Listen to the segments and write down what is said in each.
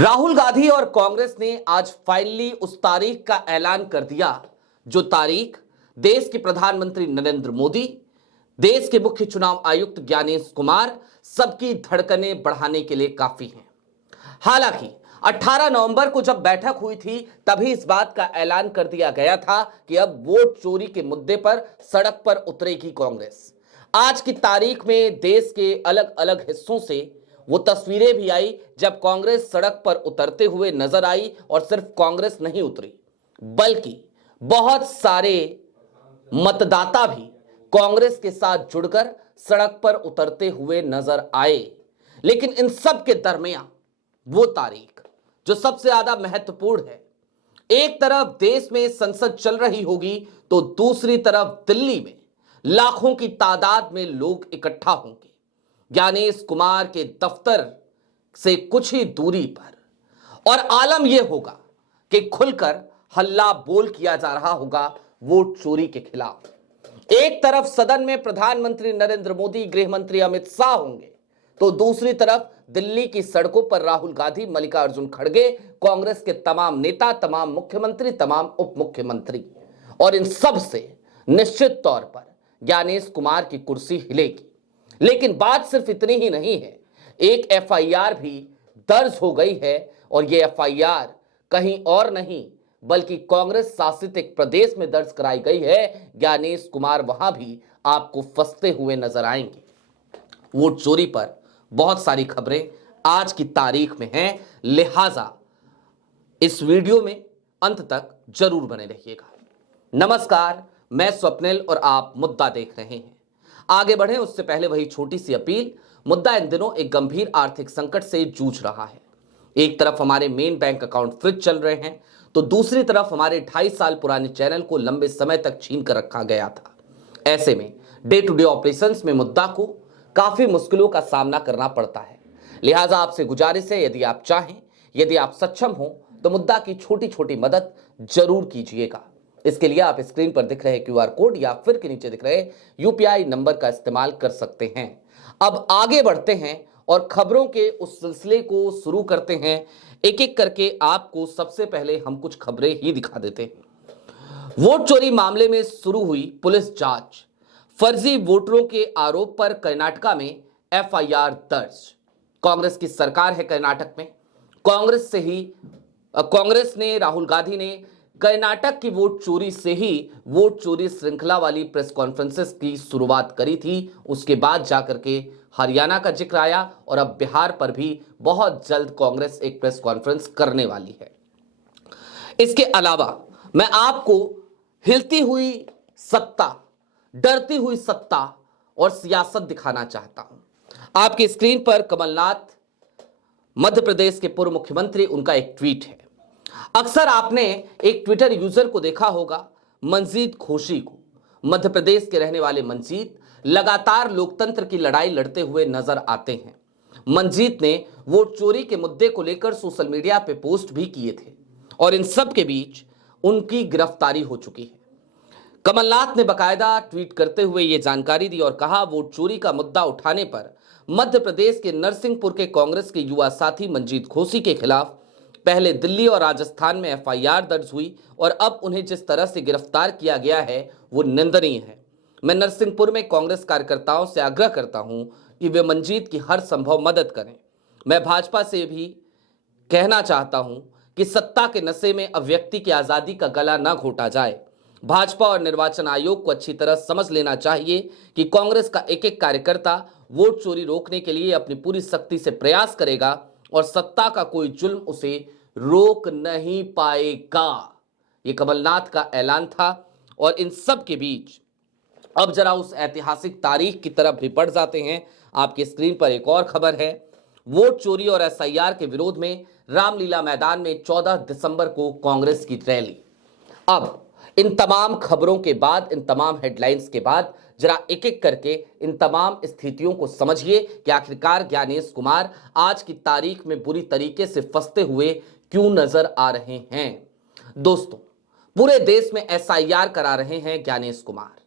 राहुल गांधी और कांग्रेस ने आज फाइनली उस तारीख का ऐलान कर दिया जो तारीख देश के प्रधानमंत्री नरेंद्र मोदी, देश के मुख्य चुनाव आयुक्त ज्ञानेश कुमार सबकी धड़कनें बढ़ाने के लिए काफी है। हालांकि 18 नवंबर को जब बैठक हुई थी तभी इस बात का ऐलान कर दिया गया था कि अब वोट चोरी के मुद्दे पर सड़क पर उतरेगी कांग्रेस। आज की तारीख में देश के अलग अलग हिस्सों से वो तस्वीरें भी आई जब कांग्रेस सड़क पर उतरते हुए नजर आई और सिर्फ कांग्रेस नहीं उतरी बल्कि बहुत सारे मतदाता भी कांग्रेस के साथ जुड़कर सड़क पर उतरते हुए नजर आए। लेकिन इन सब के दरमियान वो तारीख जो सबसे ज्यादा महत्वपूर्ण है, एक तरफ देश में संसद चल रही होगी तो दूसरी तरफ दिल्ली में लाखों की तादाद में लोग इकट्ठा होंगे ज्ञानेश कुमार के दफ्तर से कुछ ही दूरी पर, और आलम यह होगा कि खुलकर हल्ला बोल किया जा रहा होगा वोट चोरी के खिलाफ। एक तरफ सदन में प्रधानमंत्री नरेंद्र मोदी, गृह मंत्री अमित शाह होंगे तो दूसरी तरफ दिल्ली की सड़कों पर राहुल गांधी, मल्लिकार्जुन खड़गे, कांग्रेस के तमाम नेता, तमाम मुख्यमंत्री, तमाम उप मुख्यमंत्री, और इन सब से निश्चित तौर पर ज्ञानेश कुमार की कुर्सी हिलेगी। लेकिन बात सिर्फ इतनी ही नहीं है, एक एफआईआर भी दर्ज हो गई है और यह एफआईआर कहीं और नहीं बल्कि कांग्रेस शासित एक प्रदेश में दर्ज कराई गई है। ज्ञानेश कुमार वहां भी आपको फंसते हुए नजर आएंगे। वोट चोरी पर बहुत सारी खबरें आज की तारीख में हैं, लिहाजा इस वीडियो में अंत तक जरूर बने रहिएगा। नमस्कार, मैं स्वप्निल और आप मुद्दा देख रहे हैं। आगे बढ़े उससे पहले वही छोटी सी अपील। मुद्दा इन दिनों एक गंभीर आर्थिक संकट से जूझ रहा है। एक तरफ हमारे मेन बैंक अकाउंट फ्रीज चल रहे हैं तो दूसरी तरफ हमारे 2.5 साल पुराने चैनल को लंबे समय तक छीन कर रखा गया था। ऐसे में डे टू डे ऑपरेशंस में मुद्दा को काफी मुश्किलों का सामना करना पड़ता है। लिहाजा आपसे गुजारिश है, यदि आप चाहें, यदि आप सक्षम हो तो मुद्दा की छोटी छोटी मदद जरूर कीजिएगा। इसके लिए आप स्क्रीन पर दिख रहे क्यूआर कोड या फिर के नीचे दिख रहे यूपीआई नंबर का इस्तेमाल कर सकते हैं। अब आगे बढ़ते हैं और खबरों के उस सिलसिले को शुरू करते हैं। एक एक करके आपको सबसे पहले हम कुछ खबरें ही दिखा देते हैं। वोट चोरी मामले में शुरू हुई पुलिस जांच। फर्जी वोटरों के आरोप पर कर्नाटका में एफआईआर दर्ज। कांग्रेस की सरकार है कर्नाटक में। कांग्रेस ने, राहुल गांधी ने कर्नाटक की वोट चोरी से ही वोट चोरी श्रृंखला वाली प्रेस कॉन्फ्रेंसेस की शुरुआत करी थी। उसके बाद जाकर के हरियाणा का जिक्र आया और अब बिहार पर भी बहुत जल्द कांग्रेस एक प्रेस कॉन्फ्रेंस करने वाली है। इसके अलावा मैं आपको हिलती हुई सत्ता, डरती हुई सत्ता और सियासत दिखाना चाहता हूं। आपकी स्क्रीन पर कमलनाथ, मध्य प्रदेश के पूर्व मुख्यमंत्री, उनका एक ट्वीट है। अक्सर आपने एक ट्विटर यूजर को देखा होगा, मंजीत खोशी को। मध्य प्रदेश के रहने वाले मंजीत लगातार लोकतंत्र की लड़ाई लड़ते हुए नजर आते हैं। मंजीत ने वोट चोरी के मुद्दे को लेकर सोशल मीडिया पे पोस्ट भी किए थे और इन सब के बीच उनकी गिरफ्तारी हो चुकी है। कमलनाथ ने बकायदा ट्वीट करते हुए यह जानकारी दी और कहा, वोट चोरी का मुद्दा उठाने पर मध्य प्रदेश के नरसिंहपुर के कांग्रेस के युवा साथी मंजीत खोशी के खिलाफ पहले दिल्ली और राजस्थान में एफआईआर दर्ज हुई और अब उन्हें जिस तरह से गिरफ्तार किया गया है वो निंदनीय है। मैं नरसिंहपुर में कांग्रेस कार्यकर्ताओं से आग्रह करता हूं कि वे मंजीत की हर संभव मदद करें। मैं भाजपा से भी कहना चाहता हूं कि सत्ता के नशे में अब व्यक्ति की आजादी का गला न घोटा जाए। भाजपा और निर्वाचन आयोग को अच्छी तरह समझ लेना चाहिए कि कांग्रेस का एक एक कार्यकर्ता वोट चोरी रोकने के लिए अपनी पूरी शक्ति से प्रयास करेगा और सत्ता का कोई जुल्म उसे रोक नहीं पाएगा। यह कमलनाथ का ऐलान था। और इन सब के बीच अब जरा उस ऐतिहासिक तारीख की तरफ भी बढ़ जाते हैं। आपकी स्क्रीन पर एक और खबर है। वोट चोरी और एसआईआर के विरोध में रामलीला मैदान में 14 दिसंबर को कांग्रेस की रैली। अब इन तमाम खबरों के बाद, इन तमाम हेडलाइंस के बाद जरा एक एक करके इन तमाम स्थितियों को समझिए कि आखिरकार ज्ञानेश कुमार आज की तारीख में बुरी तरीके से फंसते हुए क्यों नजर आ रहे हैं। दोस्तों, पूरे देश में एसआईआर करा रहे हैं ज्ञानेश कुमार,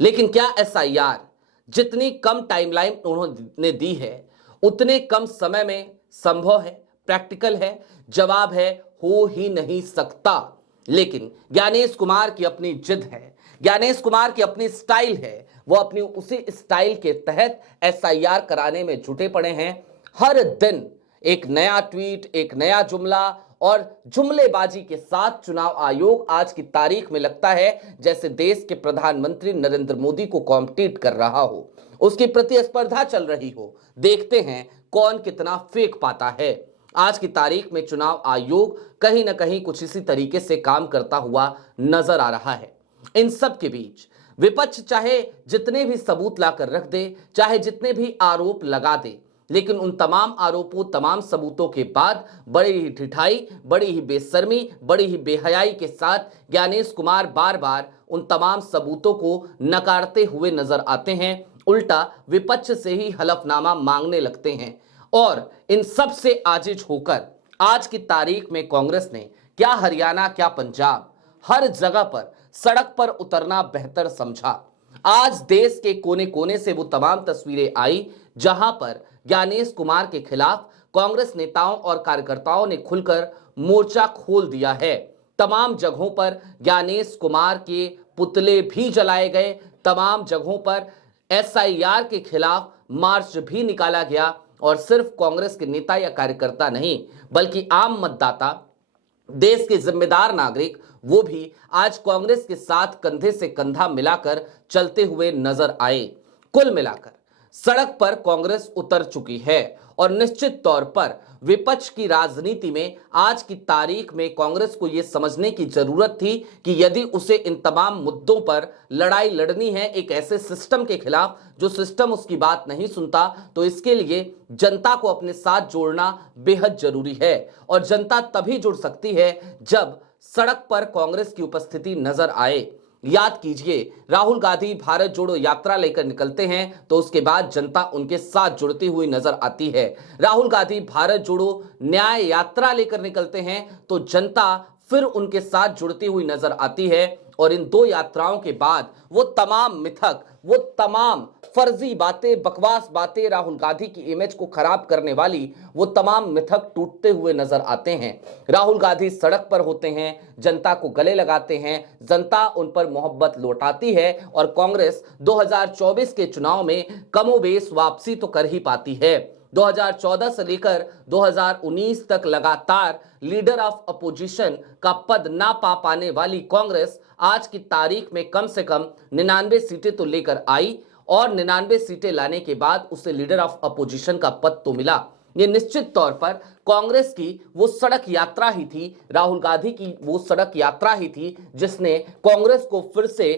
लेकिन क्या एसआईआर जितनी कम टाइमलाइन उन्होंने दी है उतने कम समय में संभव है? प्रैक्टिकल है? जवाब है हो ही नहीं सकता। लेकिन ज्ञानेश कुमार की अपनी जिद है, ज्ञानेश कुमार की अपनी स्टाइल है, वो अपनी उसी स्टाइल के तहत एसआईआर कराने में जुटे पड़े हैं। हर दिन एक नया ट्वीट, एक नया जुमला और जुमलेबाजी के साथ चुनाव आयोग आज की तारीख में लगता है जैसे देश के प्रधानमंत्री नरेंद्र मोदी को कॉम्पिटिट कर रहा हो, उसकी प्रतिस्पर्धा चल रही हो। देखते हैं कौन कितना फेंक पाता है। आज की तारीख में चुनाव आयोग कहीं ना कहीं कुछ इसी तरीके से काम करता हुआ नजर आ रहा है। इन सब के बीच विपक्ष चाहे जितने भी सबूत लाकर रख दे, चाहे जितने भी आरोप लगा दे, लेकिन उन तमाम आरोपों, तमाम सबूतों के बाद बड़ी ही ढिठाई, बड़ी ही बेशर्मी, बड़ी ही बेहयाई के साथ ज्ञानेश कुमार बार बार उन तमाम सबूतों को नकारते हुए नजर आते हैं। उल्टा विपक्ष से ही हलफनामा मांगने लगते हैं। और इन सब से आजिज होकर आज की तारीख में कांग्रेस ने क्या हरियाणा, क्या पंजाब, हर जगह पर सड़क पर उतरना बेहतर समझा। आज देश के कोने कोने से वो तमाम तस्वीरें आई जहां पर ज्ञानेश कुमार के खिलाफ कांग्रेस नेताओं और कार्यकर्ताओं ने खुलकर मोर्चा खोल दिया है। तमाम जगहों पर ज्ञानेश कुमार के पुतले भी जलाए गए, तमाम जगहों पर एसआईआर के खिलाफ मार्च भी निकाला गया। और सिर्फ कांग्रेस के नेता या कार्यकर्ता नहीं, बल्कि आम मतदाता, देश के जिम्मेदार नागरिक, वो भी आज कांग्रेस के साथ कंधे से कंधा मिलाकर चलते हुए नजर आए। कुल मिलाकर सड़क पर कांग्रेस उतर चुकी है और निश्चित तौर पर विपक्ष की राजनीति में आज की तारीख में कांग्रेस को यह समझने की जरूरत थी कि यदि उसे इन तमाम मुद्दों पर लड़ाई लड़नी है एक ऐसे सिस्टम के खिलाफ जो सिस्टम उसकी बात नहीं सुनता, तो इसके लिए जनता को अपने साथ जोड़ना बेहद जरूरी है। और जनता तभी जुड़ सकती है जब सड़क पर कांग्रेस की उपस्थिति नजर आए। याद कीजिए, राहुल गांधी भारत जोड़ो यात्रा लेकर निकलते हैं तो उसके बाद जनता उनके साथ जुड़ती हुई नजर आती है। राहुल गांधी भारत जोड़ो न्याय यात्रा लेकर निकलते हैं तो जनता फिर उनके साथ जुड़ती हुई नजर आती है। और इन दो यात्राओं के बाद वो तमाम मिथक, वो तमाम फर्जी बातें, बकवास बातें, राहुल गांधी की इमेज को खराब करने वाली वो तमाम मिथक टूटते हुए नजर आते हैं। राहुल गांधी सड़क पर होते हैं, जनता को गले लगाते हैं, जनता उन पर मोहब्बत लौटाती है और कांग्रेस 2024 के चुनाव में कमोबेश वापसी तो कर ही पाती है। 2014 से लेकर 2019 तक लगातार लीडर ऑफ अपोजिशन का पद ना पा पाने वाली कांग्रेस आज की तारीख में कम से कम 99 सीटें तो लेकर आई और 99 सीटें लाने के बाद उसे लीडर ऑफ अपोजिशन का पद तो मिला। ये निश्चित तौर पर कांग्रेस की वो सड़क यात्रा ही थी, राहुल गांधी की वो सड़क यात्रा ही थी जिसने कांग्रेस को फिर से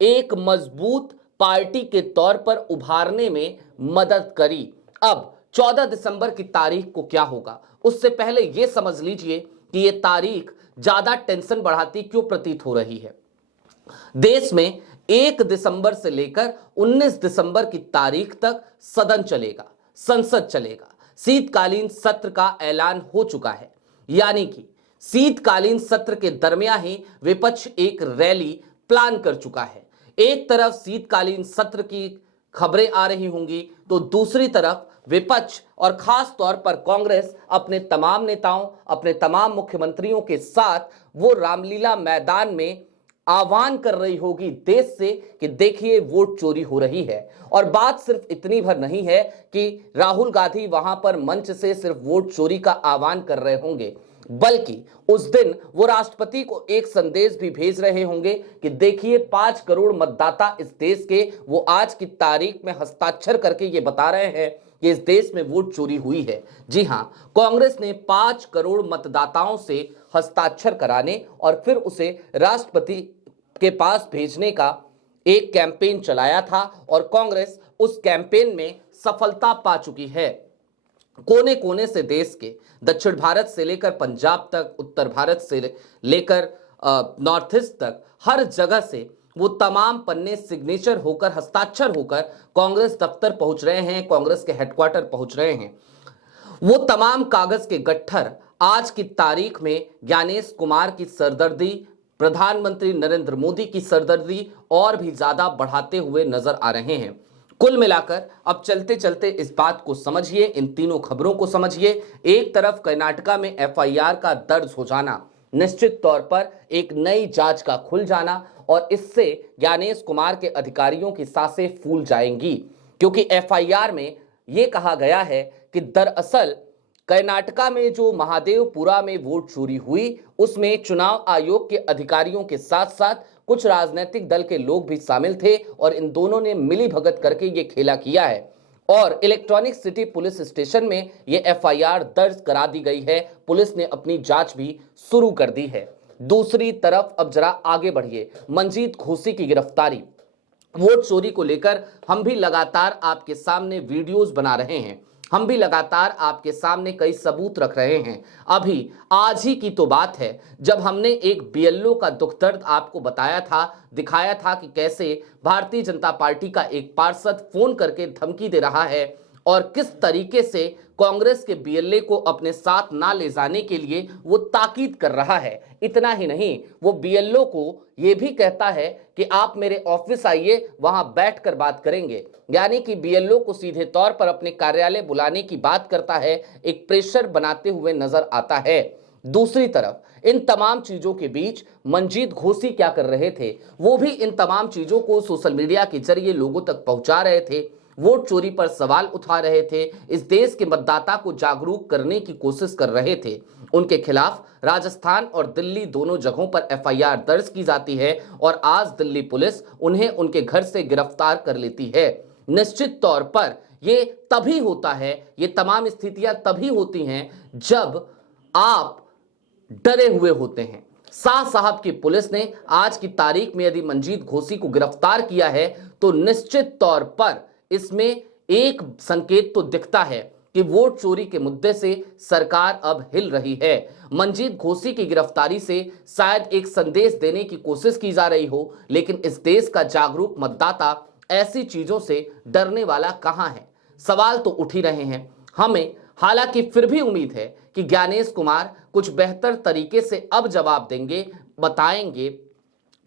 एक मजबूत पार्टी के तौर पर उभारने में मदद करी। अब 14 दिसंबर की तारीख को क्या होगा, उससे पहले यह समझ लीजिए कि यह तारीख ज्यादा टेंशन बढ़ाती क्यों प्रतीत हो रही है। देश में 1 दिसंबर से लेकर 19 दिसंबर की तारीख तक सदन चलेगा, संसद चलेगा। शीतकालीन सत्र का ऐलान हो चुका है, यानी कि शीतकालीन सत्र के दरमियान ही विपक्ष एक रैली प्लान कर चुका है। एक तरफ शीतकालीन सत्र की खबरें आ रही होंगी तो दूसरी तरफ विपक्ष और खास तौर पर कांग्रेस अपने तमाम नेताओं, अपने तमाम मुख्यमंत्रियों के साथ वो रामलीला मैदान में आह्वान कर रही होगी देश से कि देखिए वोट चोरी हो रही है। और बात सिर्फ इतनी भर नहीं है कि राहुल गांधी वहां पर मंच से सिर्फ वोट चोरी का आह्वान कर रहे होंगे, बल्कि उस दिन वो राष्ट्रपति को एक संदेश भी भेज रहे होंगे कि देखिए 5 करोड़ मतदाता इस देश के, वो आज की तारीख में हस्ताक्षर करके ये बता रहे हैं कि इस देश में वोट चोरी हुई है। जी हां, कांग्रेस ने 5 करोड़ मतदाताओं से हस्ताक्षर कराने और फिर उसे राष्ट्रपति के पास भेजने का एक कैंपेन चलाया था और कांग्रेस उस कैंपेन में सफलता पा चुकी है। कोने कोने से देश के, दक्षिण भारत से लेकर पंजाब तक, उत्तर भारत से लेकर नॉर्थ ईस्ट तक, हर जगह से वो तमाम पन्ने सिग्नेचर होकर, हस्ताक्षर होकर कांग्रेस दफ्तर पहुंच रहे हैं, कांग्रेस के हेडक्वार्टर पहुंच रहे हैं। वो तमाम कागज के गट्ठर आज की तारीख में ज्ञानेश कुमार की सरदर्दी, प्रधानमंत्री नरेंद्र मोदी की सरदर्दी और भी ज्यादा बढ़ाते हुए नजर आ रहे हैं। कुल मिलाकर अब चलते चलते इस बात को समझिए, इन तीनों खबरों को समझिए। एक तरफ कर्नाटका में एफआईआर का दर्ज हो जाना, निश्चित तौर पर एक नई जांच का खुल जाना, और इससे ज्ञानेश कुमार के अधिकारियों की सांसें फूल जाएंगी, क्योंकि एफआईआर में यह कहा गया है कि दरअसल कर्नाटका में जो महादेवपुरा में वोट चोरी हुई, उसमें चुनाव आयोग के अधिकारियों के साथ साथ कुछ राजनीतिक दल के लोग भी शामिल थे और इन दोनों ने मिली भगत करके ये खेला किया है। और इलेक्ट्रॉनिक सिटी पुलिस स्टेशन में ये एफआईआर दर्ज करा दी गई है। पुलिस ने अपनी जांच भी शुरू कर दी है। दूसरी तरफ अब जरा आगे बढ़िए, मंजीत घोसी की गिरफ्तारी। वोट चोरी को लेकर हम भी लगातार आपके सामने वीडियोस बना रहे हैं, हम भी लगातार आपके सामने कई सबूत रख रहे हैं। अभी आज ही की तो बात है जब हमने एक बीएलओ का दुख दर्द आपको बताया था, दिखाया था कि कैसे भारतीय जनता पार्टी का एक पार्षद फोन करके धमकी दे रहा है और किस तरीके से कांग्रेस के बीएलए को अपने साथ ना ले जाने के लिए वो ताकीद कर रहा है। इतना ही नहीं, वो बीएलओ को ये भी कहता है कि आप मेरे ऑफिस आइए, वहां बैठकर बात करेंगे। यानी कि बीएलओ को सीधे तौर पर अपने कार्यालय बुलाने की बात करता है, एक प्रेशर बनाते हुए नजर आता है। दूसरी तरफ इन तमाम चीजों के बीच मंजीत घोसी क्या कर रहे थे? वो भी इन तमाम चीजों को सोशल मीडिया के जरिए लोगों तक पहुंचा रहे थे, वोट चोरी पर सवाल उठा रहे थे, इस देश के मतदाता को जागरूक करने की कोशिश कर रहे थे। उनके खिलाफ राजस्थान और दिल्ली दोनों जगहों पर एफआईआर दर्ज की जाती है और आज दिल्ली पुलिस उन्हें उनके घर से गिरफ्तार कर लेती है। निश्चित तौर पर ये तभी होता है, ये तमाम स्थितियां तभी होती हैं जब आप डरे हुए होते हैं। शाह साहब की पुलिस ने आज की तारीख में यदि मंजीत घोसी को गिरफ्तार किया है तो निश्चित तौर पर इसमें एक संकेत तो दिखता है कि वोट चोरी के मुद्दे से सरकार अब हिल रही है। मंजीत घोसी की गिरफ्तारी से शायद एक संदेश देने की कोशिश की जा रही हो, लेकिन इस देश का जागरूक मतदाता ऐसी चीजों से डरने वाला कहां है? सवाल तो उठ ही रहे हैं। हमें हालांकि फिर भी उम्मीद है कि ज्ञानेश कुमार कुछ बेहतर तरीके से अब जवाब देंगे, बताएंगे,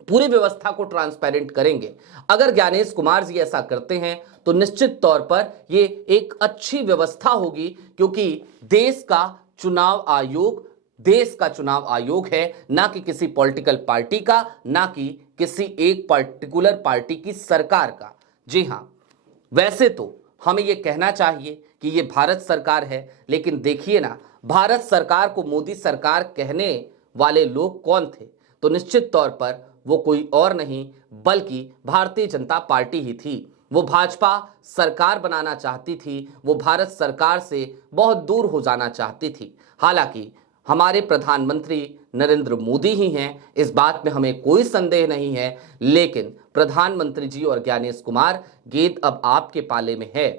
पूरी व्यवस्था को ट्रांसपेरेंट करेंगे। अगर ज्ञानेश कुमार जी ऐसा करते हैं तो निश्चित तौर पर ये एक अच्छी व्यवस्था होगी, क्योंकि देश का चुनाव आयोग है, ना कि किसी पॉलिटिकल पार्टी का, ना कि किसी एक पर्टिकुलर पार्टी की सरकार का। जी हां, वैसे तो हमें यह कहना चाहिए कि ये भारत सरकार है, लेकिन देखिए ना, भारत सरकार को मोदी सरकार कहने वाले लोग कौन थे? तो निश्चित तौर पर वो कोई और नहीं बल्कि भारतीय जनता पार्टी ही थी। वो भाजपा सरकार बनाना चाहती थी, वो भारत सरकार से बहुत दूर हो जाना चाहती थी। हालांकि हमारे प्रधानमंत्री नरेंद्र मोदी ही हैं, इस बात में हमें कोई संदेह नहीं है, लेकिन प्रधानमंत्री जी और ज्ञानेश कुमार, गेंद अब आपके पाले में है।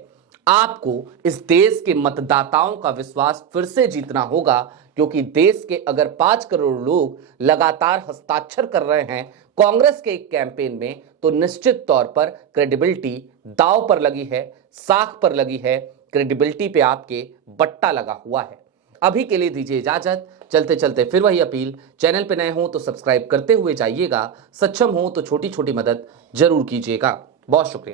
आपको इस देश के मतदाताओं का विश्वास फिर से जीतना होगा, क्योंकि देश के अगर 5 करोड़ लोग लगातार हस्ताक्षर कर रहे हैं कांग्रेस के एक कैंपेन में, तो निश्चित तौर पर क्रेडिबिलिटी दांव पर लगी है, साख पर लगी है, क्रेडिबिलिटी पे आपके बट्टा लगा हुआ है। अभी के लिए दीजिए इजाजत। चलते चलते फिर वही अपील, चैनल पे नए हो तो सब्सक्राइब करते हुए जाइएगा, सक्षम हो तो छोटी छोटी मदद जरूर कीजिएगा। बहुत शुक्रिया।